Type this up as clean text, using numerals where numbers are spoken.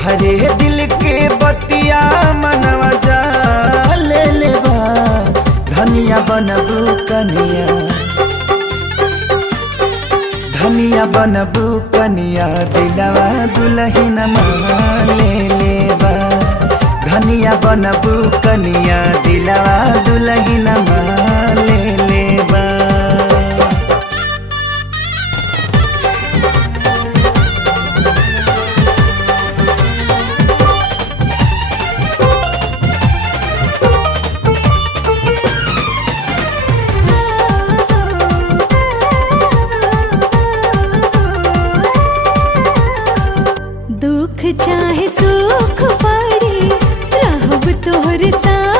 तोहरे दिल के बतिया मनवा जा ले बा। धनिया बनबू कनिया, धनिया बनबू कनिया, दिलवा दुल्हन ले बा। धनिया बनबू कनिया, दिलवा दुल्हन ले बा। दुख चाहे सुख पड़ी रहब तोहर साथ।